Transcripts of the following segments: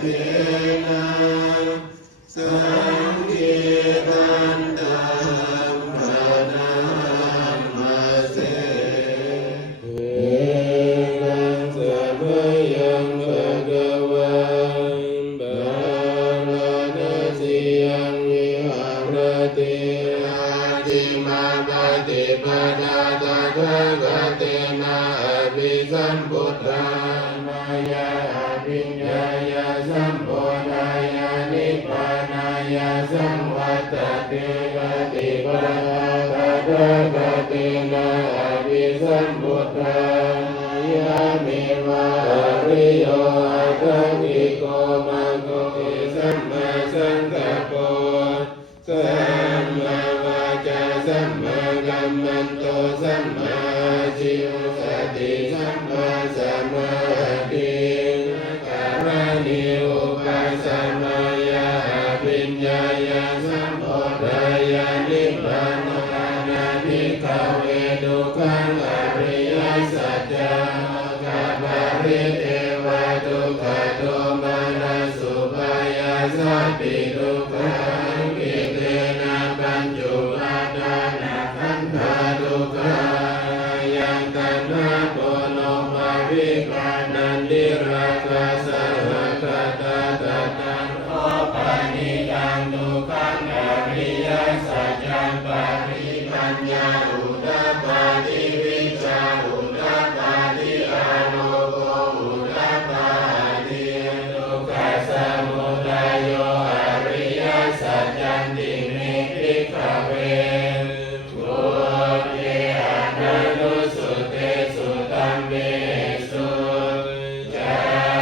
เทนะสังฆทันตังภนามาเสเอกังสมยังภะคะวันบาลานะสิยังวิหารติอาทิมาปฏิปทาตถาคตนะอภิสัมพุทธามายาอภิญญายาสัมโพธายานิพพานายาสัมวัตติปฏิปทาตถาคตนะอภิสัมพุทธายามิวะอริโยอัคคิโกมังโกสัมมาสังกัปโปสัมมาวาจาสัมมากัมมันโตสัมมาชิวสติสัมมาสมาธิการณิอุปัสสมายาอภิญญายาสัมโพธายานิพพานนาภิกขเวทุกขังอริยสัจจังกัปปะริเทวะทุกขโทมานะสุปายาสัพพิทุกขังกิเลนะปัญจุปัฏฐานะขันธาทุกขายังตัณหาโพโลภะวิกานันติราคะสหคตาตัตตังโอปานิตังทุกขังอริยสัจจังปริปัญญาอุตตปาทิวิชาอุตตปาทิอาโลโกอุตตปาทิทุกขสมุทัยโยอริยสัจจันติเมภิกขเวทุกเยอนันตุสุเตสุตัมเมสุจั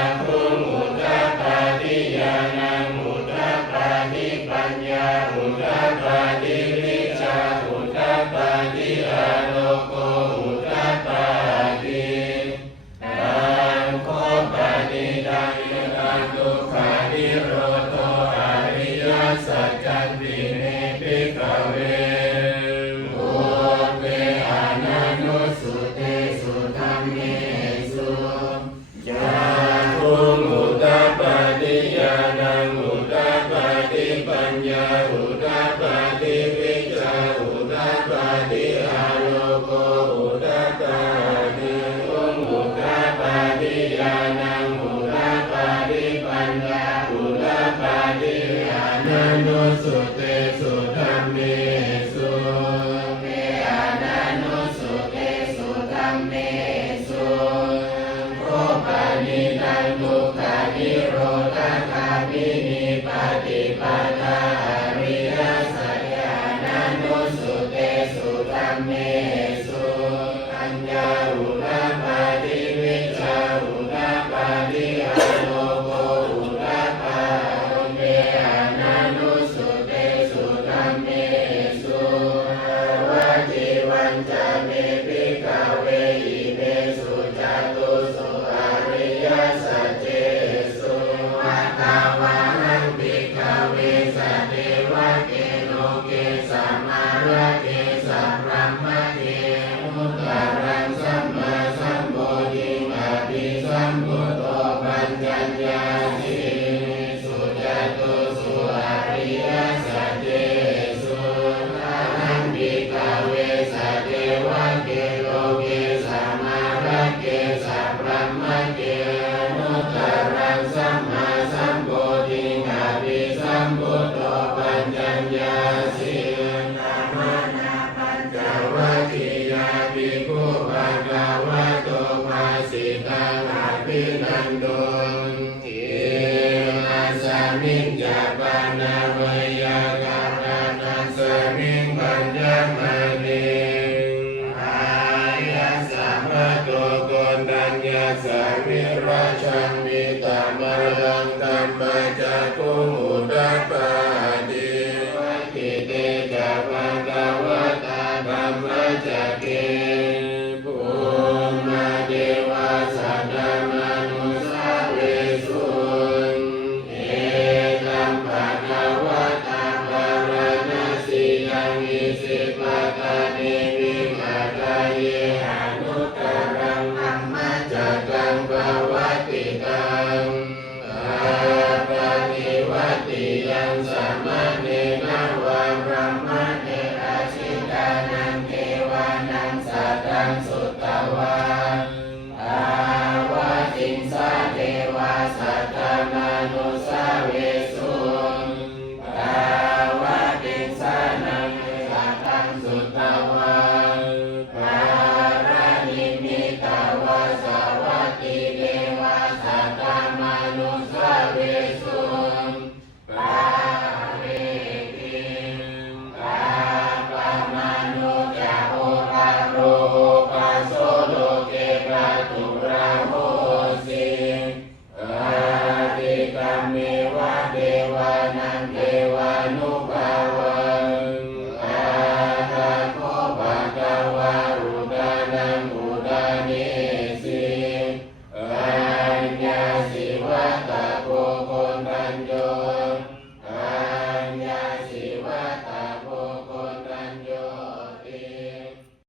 กขุมุตตปาทิญาณังมุตตปาทิปัญญามุตตปาทิวิชามุตตปาทิอาโลโกมุตตปาทิตังโคปานิตังยตังทุกขานิโรโธอริยสัจจันติเมภิกขเวทุกเวอนันตุสุเตสุธัมเมสุจักขุมุตตปาทิญาณังมุตตปาทิปัญญามุตตปาทิวิชามุตตปาทิอาโลโกมุตตปาทิมุตตปาทิญาณังมุตตปาทิปัญญามุตตปาทิอานันตุสุเตสุธัมเมสุเมอานันตุสุเตสุธัมเมสุโคปานิตังทุกขานิโรธคามินิปฏิปทาอริยสัจจานันตุสุเตสุธัมเมสุปัญญาอุตตปาทิวิชาอุตตปาทิอาโลโกอุตตปาเมอานันตุสุเตสุธัมเมสุวะจิวันจะเมภิกขเวอิเมสุจตุสุอริยสัจเจสุวัตตาวาหังภิกขเวสัตเทวะเกโลเกสัมมาระเกสัพพะมะเกมุตตะรังสัมมาสัมโพธิอภิสัมพุทโธปัญญัญญาสิสุจตุสุอริยสัจเจสุอะหังภิกขเวสัตเทวะเกโลเกสัมมาระเกสัพพะมะเกมุตตะรังสัมมาสัมโพธิอภิสัมพุทโธปัญญัญญาสินะมานะปัญจวัคคียาภิกขุภะคะวะโตภาสิตังอภินันโดอิมาสมิงจะปานาเวยากานัสสมิงปัญญมณีอายะสัมภะโตโกณัญญาสมิราชังวิตามะลังธัมมะจักขุมุตตปาทิวัคคิเตจะภะคะวะตาธัมมะจักเกภูมิเทวาสัตตมนุสสาเวสุเอ สัตตมนุสาวิสุงปาริติงปาปมนุจจโอปะโรปะโสโลเกปะตุ